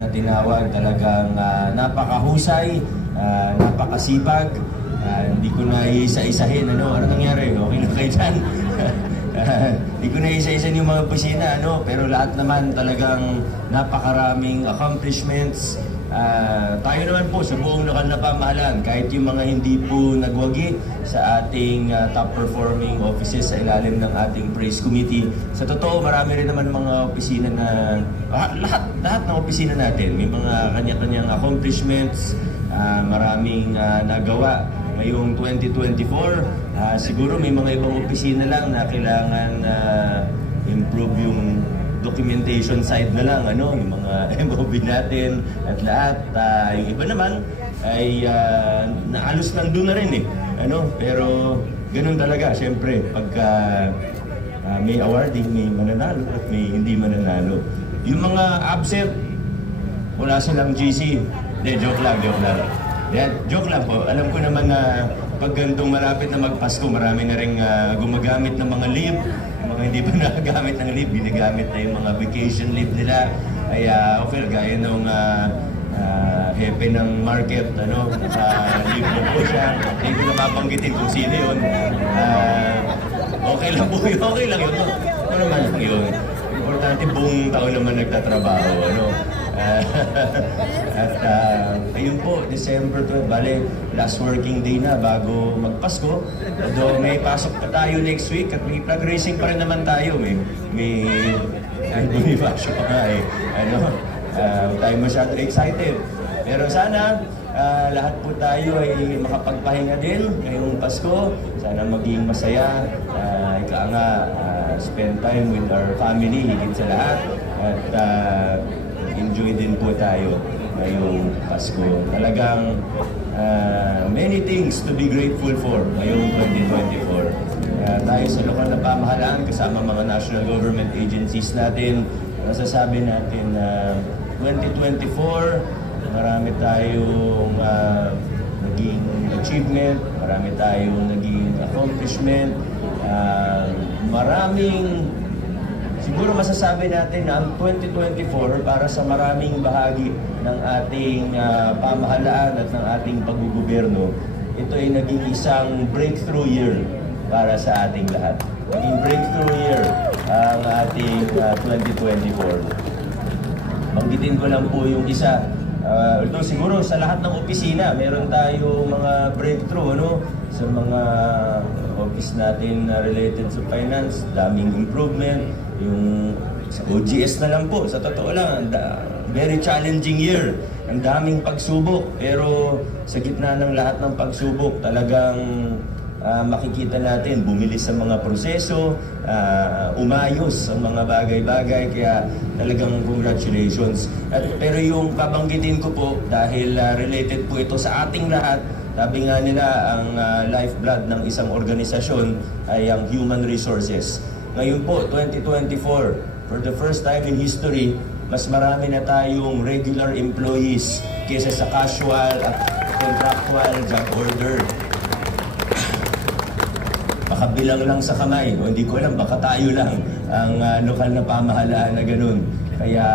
Na tinawag talagang napakahusay, napakasipag. Hindi ko na isa-isahin. Ano nangyari? Okay lang kayo dyan? Hindi ko na isa-isahin yung mga opisina, pero lahat naman talagang napakaraming accomplishments. Tayo naman po sa buong lokal na pamahalaan, kahit yung mga hindi po nagwagi sa ating top performing offices sa ilalim ng ating praise committee. Sa totoo, marami rin naman mga opisina na, lahat ng opisina natin, may mga kanya-kanyang accomplishments, maraming nagawa. Ngayong 2024, siguro may mga ibang opisina lang na kailangan improve yung documentation side na lang, yung mga MOB natin at lahat. Yung iba naman ay naalos lang doon na rin pero ganun talaga, syempre, pagka may awarding, may mananalo at may hindi mananalo. Yung mga absent, wala silang GC. Hindi, joke lang. Yan, joke lang po. Alam ko naman na pag ganitong malapit na magpasko, marami na rin gumagamit ng mga leave. Mga hindi pa nagagamit ng leave, ginagamit na yung mga vacation leave nila. Ay okay, gaya nung hepe ng market, naka-leave na po siya. Hindi ko napapanggitin kung sino yun. Okay lang po yun, okay lang yun. Ano naman lang yun. Importante buong taon naman nagtatrabaho, At ayun po, December 12, bale, last working day na bago magpasko. Although may pasok pa tayo next week at may flag racing pa rin naman tayo. May Bonifacio pa nga tayo masyado excited. Pero sana lahat po tayo ay makapagpahinga din ngayong Pasko. Sana maging masaya. Spend time with our family, higit sa lahat. At enjoy din po tayo ngayong Pasko. Talagang many things to be grateful for ngayong 2024. Tayo sa lokal na pamahalaan, kasama mga national government agencies natin, nasasabi natin na 2024, marami tayong naging achievement, marami tayong naging accomplishment, siguro masasabi natin na ang 2024 para sa maraming bahagi ng ating pamahalaan at ng ating paggugobyerno, ito ay naging isang breakthrough year para sa ating lahat. Naging breakthrough year ang ating 2024. Banggitin ko lang po yung isa. Although siguro sa lahat ng opisina, meron tayo mga breakthrough, sa mga office natin na related sa finance, daming improvement. Yung sa OGS na lang po, sa totoo lang, very challenging year. Ang daming pagsubok, pero sa gitna ng lahat ng pagsubok, talagang makikita natin, bumilis sa mga proseso, umayos ang mga bagay-bagay, kaya talagang congratulations. Pero yung babanggitin ko po, dahil related po ito sa ating lahat, sabi nga nila, ang lifeblood ng isang organisasyon ay ang human resources. Ngayon po, 2024, for the first time in history, mas marami na tayong regular employees kaysa sa casual at contractual job order. Baka bilang lang sa kamay, o hindi ko alam, baka tayo lang ang lokal na pamahalaan na ganun. Kaya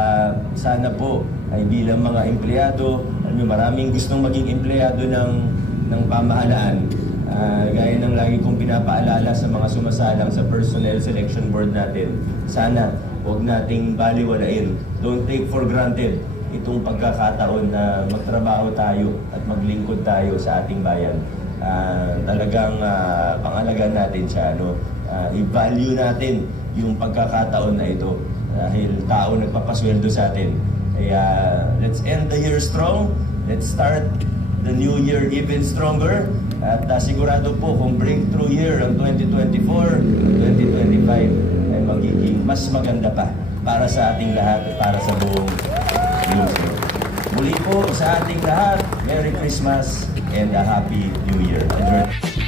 sana po ay bilang mga empleyado, maraming gustong maging empleyado ng pamahalaan. Gaya ng lagi kong pinapaalala sa mga sumasalang sa personnel selection board natin, sana huwag nating baliwalain. Don't take for granted itong pagkakataon na magtrabaho tayo at maglingkod tayo sa ating bayan. Talagang pangalagaan natin siya. I-value natin yung pagkakataon na ito dahil tao nagpapasweldo sa atin. Kaya let's end the year strong. Let's start the new year even stronger. At sigurado po kung breakthrough year ang 2024, 2025 ay magiging mas maganda pa para sa ating lahat at para sa buong mundo. Muli po sa ating lahat, Merry Christmas and a Happy New Year. Enjoy.